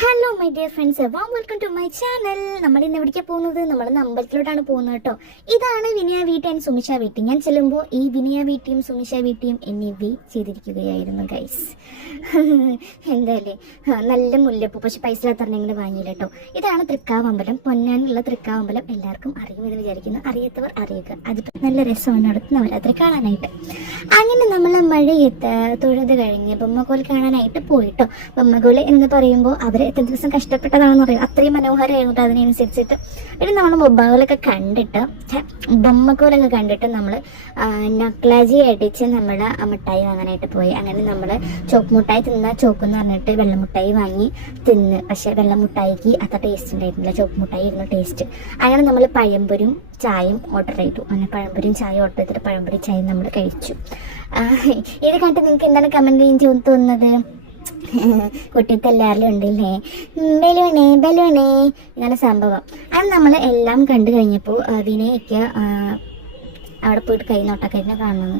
Hello my dear friends, welcome to my channel. നമ്മൾ ഇന്ന് എവിടേക്കാണ് പോകുന്നത്? നമ്മൾ അമ്പലത്തിലോട്ടാണ് പോകുന്നത് കേട്ടോ. ഇതാണ് വിനയ വീട്ടി ആൻഡ് സുമിഷ വീട്ടി. ഞാൻ ചെല്ലുമ്പോൾ ഈ വിനയ വീട്ടിയും സുമിഷ വീട്ടിയും എന്നെ വെയിറ്റ് ചെയ്തിരിക്കുകയായിരുന്നു ഗൈസ്. എന്തായാലേ നല്ല മുല്ലപ്പൂ, പക്ഷെ പൈസ ഇല്ലാത്തറിഞ്ഞെങ്കിൽ വാങ്ങിയില്ല കേട്ടോ. ഇതാണ് തൃക്കാവമ്പലം, പൊന്നാനുള്ള തൃക്കാവമ്പലം. എല്ലാവർക്കും അറിയുമെന്ന് വിചാരിക്കുന്നു. അറിയാത്തവർ അറിയുക. അതിപ്പോൾ നല്ല രസമാണ് അടുത്ത് നവരാത്രി കാണാനായിട്ട്. അങ്ങനെ നമ്മൾ മഴയത്ത് തൊഴുത് കഴിഞ്ഞ് ബൊമ്മക്കോൽ കാണാനായിട്ട് പോയിട്ടോ. ബൊമ്മക്കോൽ എന്ന് പറയുമ്പോൾ അവർ എത്ര ദിവസം കഷ്ടപ്പെട്ടതാണെന്ന് പറയും. അത്രയും മനോഹരമായിരുന്നു അതിനനുസരിച്ചിട്ട്. പിന്നെ നമ്മൾ ബൊമ്മക്കോലൊക്കെ കണ്ടിട്ട് നമ്മൾ നക്ലാജി അടിച്ച് നമ്മൾ മിഠായി വാങ്ങാനായിട്ട് പോയി. അങ്ങനെ നമ്മൾ ചോക്ക് മുട്ടായി തിന്ന ചോക്കെന്ന് പറഞ്ഞിട്ട് വെള്ളമുട്ടായി വാങ്ങി തിന്ന്. പക്ഷേ വെള്ളമുട്ടായിക്ക് അത്ര ടേസ്റ്റ് ഉണ്ടായിരുന്നില്ല, ചോക്ക് മുട്ടായി ഇരുന്നു ടേസ്റ്റ്. അങ്ങനെ നമ്മൾ പഴംപൊരിയും ചായയും ഓർഡർ ചെയ്തു. അങ്ങനെ പഴംപൊരിയും ചായ ഓർഡർ ചെയ്തിട്ട് പഴംപൊരി ചായ നമ്മൾ കഴിച്ചു. ഇത് കണ്ടിട്ട് നിങ്ങൾക്ക് എന്താണ് കമൻറ്റ് തോന്നുന്നത്? കുട്ടിക്ക് എല്ലാവരും ഉണ്ടല്ലേ ബലൂണേ ഇങ്ങനെ സംഭവം. അത് നമ്മൾ എല്ലാം കണ്ടു കഴിഞ്ഞപ്പോൾ വിനയ്ക്ക് അവിടെ പോയിട്ട് കൈനോട്ടക്കാരിനെ കാണുന്നത്.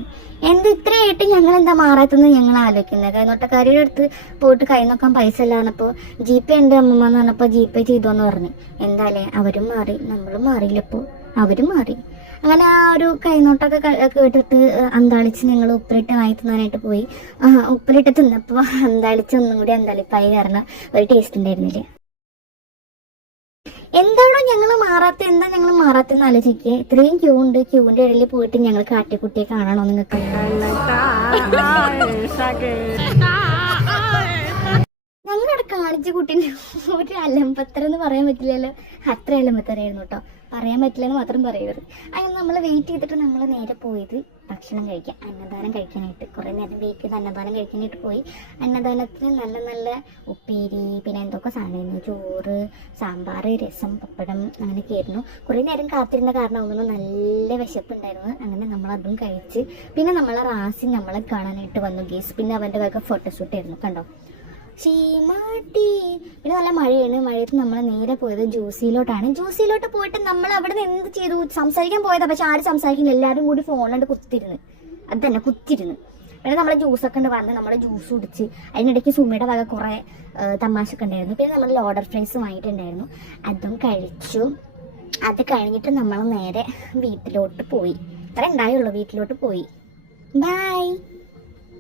ഇത്രയായിട്ട് ഞങ്ങൾ എന്താ മാറാത്തെന്ന് ഞങ്ങൾ ആലോചിക്കുന്നത്. കൈനോട്ടക്കാരിയുടെ അടുത്ത് പോയിട്ട് കൈ നോക്കാൻ പൈസ ഇല്ല പറഞ്ഞപ്പോൾ ജിപേ ഉണ്ട് അമ്മമ്മ എന്ന് പറഞ്ഞപ്പോൾ ജിപേ ചെയ്തോന്ന് പറഞ്ഞു. എന്തായാലേ അവരും മാറി, നമ്മളും മാറിയില്ലപ്പോൾ അവരും മാറി. അങ്ങനെ ആ ഒരു കൈനോട്ടൊക്കെ കേട്ടിട്ട് അന്താളിച്ച് ഞങ്ങൾ ഉപ്പിലിട്ട് വാങ്ങി തിന്നാനായിട്ട് പോയി. ഉപ്പിലിട്ട് തിന്നപ്പോൾ അന്താളിച്ച് ഒന്നും കൂടി അന്താളിപ്പായി, കാരണം ഒരു ടേസ്റ്റ് ഉണ്ടായിരുന്നില്ല. എന്താണോ ഞങ്ങൾ മാറാത്തെന്ന് ആലോചിക്കുക. ഇത്രയും ക്യൂ ഉണ്ട്, ക്യൂവിൻ്റെ ഇടയിൽ പോയിട്ട് ഞങ്ങൾ കാട്ടിക്കുട്ടിയെ കാണണോ നിങ്ങൾക്ക്? ഞങ്ങളവിടെ കാണിച്ച കുട്ടീൻ്റെ ഒരു അലമ്പത്തരം എന്ന് പറയാൻ പറ്റില്ലല്ലോ. അത്ര അലമ്പത്തരായിരുന്നു കേട്ടോ. പറയാൻ പറ്റില്ലെന്ന് മാത്രം പറയരുത്. അങ്ങനെ നമ്മൾ വെയിറ്റ് ചെയ്തിട്ട് നമ്മൾ നേരെ പോയത് ഭക്ഷണം കഴിക്കാൻ, അന്നദാനം കഴിക്കാനായിട്ട്. കുറേ നേരം വെയിറ്റ് ചെയ്ത് അന്നദാനം കഴിക്കാനായിട്ട് പോയി. അന്നദാനത്തിന് നല്ല നല്ല ഉപ്പേരി, പിന്നെ എന്തൊക്കെ സാധനമായിരുന്നു, ചോറ്, സാമ്പാർ, രസം, പപ്പടം, അങ്ങനെയൊക്കെ ആയിരുന്നു. കുറേ നേരം കാത്തിരുന്ന കാരണമാകുമ്പോൾ നല്ല വിശപ്പുണ്ടായിരുന്നു. അങ്ങനെ നമ്മളതും കഴിച്ച് പിന്നെ നമ്മളെ റാസി നമ്മളെ കാണാനായിട്ട് വന്നു ഗേസ്. പിന്നെ അവൻ്റെ വക ഫോട്ടോഷൂട്ടായിരുന്നു കണ്ടോ. ചീമാട്ടി. പിന്നെ നല്ല മഴയാണ്. മഴയത്ത് നമ്മൾ നേരെ പോയത് ജ്യൂസിലോട്ടാണ്. ജ്യൂസിലോട്ട് പോയിട്ട് നമ്മൾ അവിടെ നിന്ന് എന്ത് ചെയ്തു? സംസാരിക്കാൻ പോയതാ, പക്ഷെ ആരും സംസാരിക്കില്ല. എല്ലാവരും കൂടി ഫോണിലോട്ട് കുത്തിരുന്ന്, അത് തന്നെ കുത്തിരുന്ന്. പിന്നെ നമ്മളെ ജ്യൂസൊക്കെ ഉണ്ട് പറഞ്ഞ് നമ്മൾ ജ്യൂസ് കുടിച്ച്. അതിനിടയ്ക്ക് സുമിയുടെ വക കുറേ തമാശയൊക്കെ ഉണ്ടായിരുന്നു. പിന്നെ നമ്മൾ ലോഡർ ഫ്രൈസ് വാങ്ങിയിട്ടുണ്ടായിരുന്നു, അതും കഴിച്ചു. അത് കഴിഞ്ഞിട്ട് നമ്മൾ നേരെ വീട്ടിലോട്ട് പോയി. ഇത്ര ഉണ്ടായുള്ളൂ, വീട്ടിലോട്ട് പോയി. ബൈ.